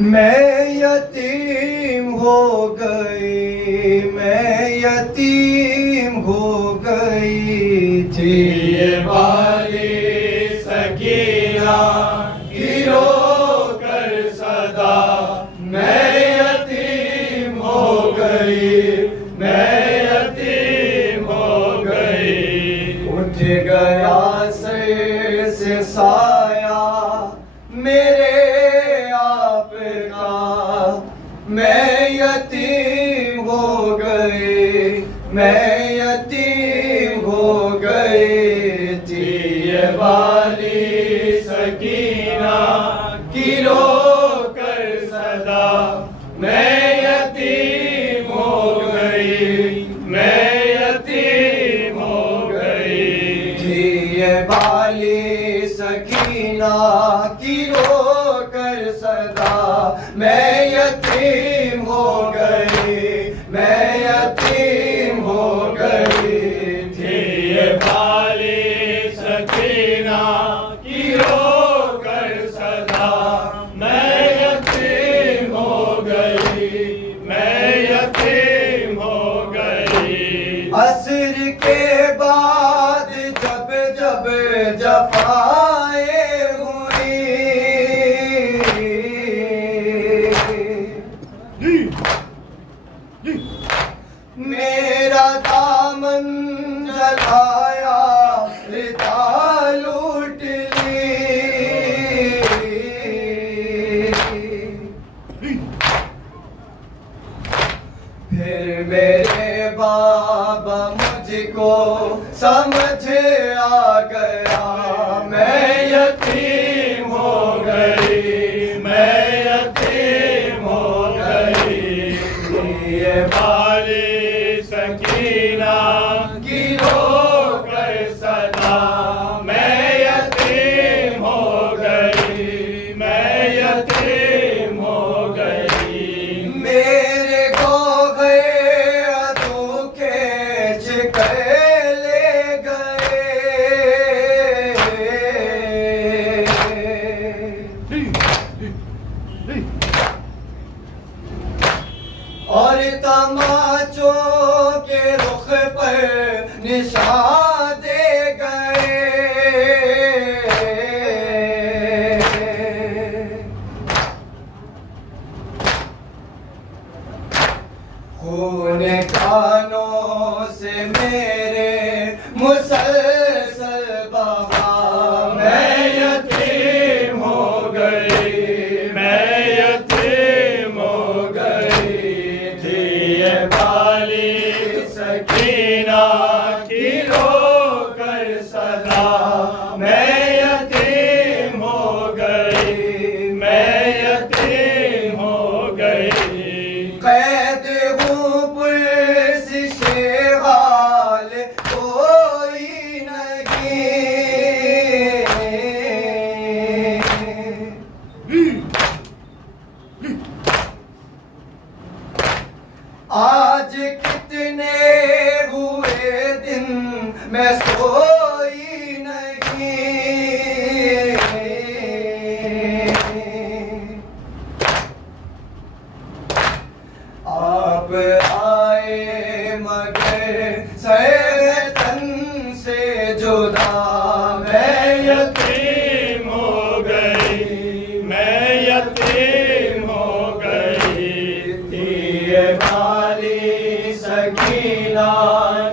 मैं यतीम हो गई, मैं यतीम हो गई थी ये वाली सकीना की रो कर सदा। मैं यतीम हो गई, मैं यतीम हो गई। उठ गया सर से साया मेरे मैं यतीम हो गई, मैं यतीम हो गई थी ये वाली सकीना की रो कर सदा। मैं यतीम हो गई, मैं यतीम हो गई थी ये वाली सकीना की रो कर सदा। मैं यतीम हो गई, मैं यतीम हो गई थी ये वाली सकीना की रो कर सदा। मैं यतीम हो गई, मैं यतीम हो गई। असर के बाद जब जब जफाए मेरा दामन जलाया रिता लूट ली। फिर मेरे बाबा मुझको समझ आ गया। मैं यतीम हो गई, मैं यतीम हो गई। ये वाली सकीना की रो कर सदा। मैं यतीम हो गई, मैं यतीम हो गई। मेरे को गए अधूखे छिके ले गए। और तमाचों के रुख पर निशान दे गए। खून कानों से मेरे मुसलसल बहा। मैं यतीम हो गई, मैं यतीम हो गई थी ये वाली सकीना की रो कर सदा। मैं यतीम हो गई, मैं यतीम हो गई। कैद हूँ पुलिस से हाल कोई नहीं। आज कितने हुए दिन मैं सोई नहीं। आप आए मगर सहे तन से जुदा। मैं यतीम हो गई, मैं यतीम हो गई थी ये वाली सकीना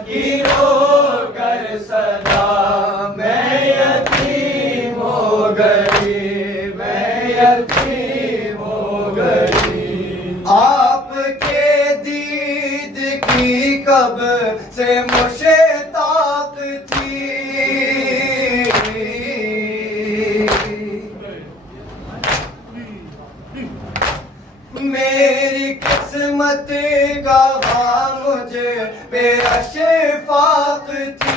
की रो कर सदा। मैं यतीम हो गई, मैं यतीम हो गई। आपके दीद की कब से मुझे ताक थी। मेरी किस्मत का मुझे पे अशफाक थी।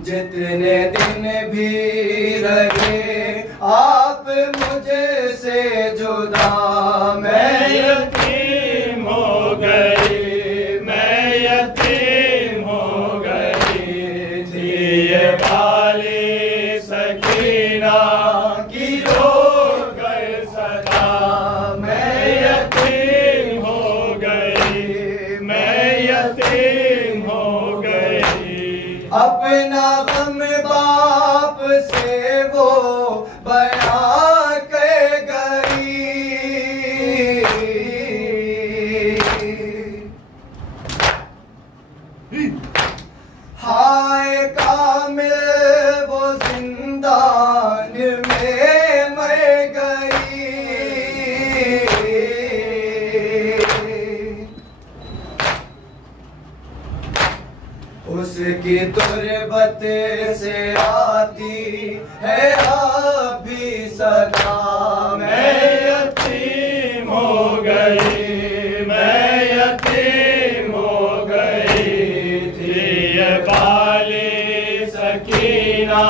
जितने दिन भी रहे आप मुझे से जुदा। मैं यतीम हो गई, मैं यतीम हो गई थी ये वाली सकीना की रो गए सदा। मैं यतीम हो गई, मैं यतीम हो गई। अपना गम बाप से वो बयां कर गई। हाय कामिल वो जिंदान में मर गई। उसकी तुरबत से आती है आप भी सदा। मैं यतीम हो गई, मैं यतीम हो गई थी ये वाली सकीना